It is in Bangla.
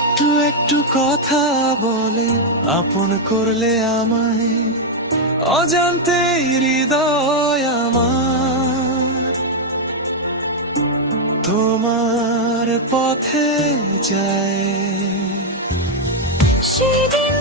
একটু একটু কথা বলে আপন করলে আমায়, অজান্তে হৃদয় আমার তোমার পথে যায়। সেদিন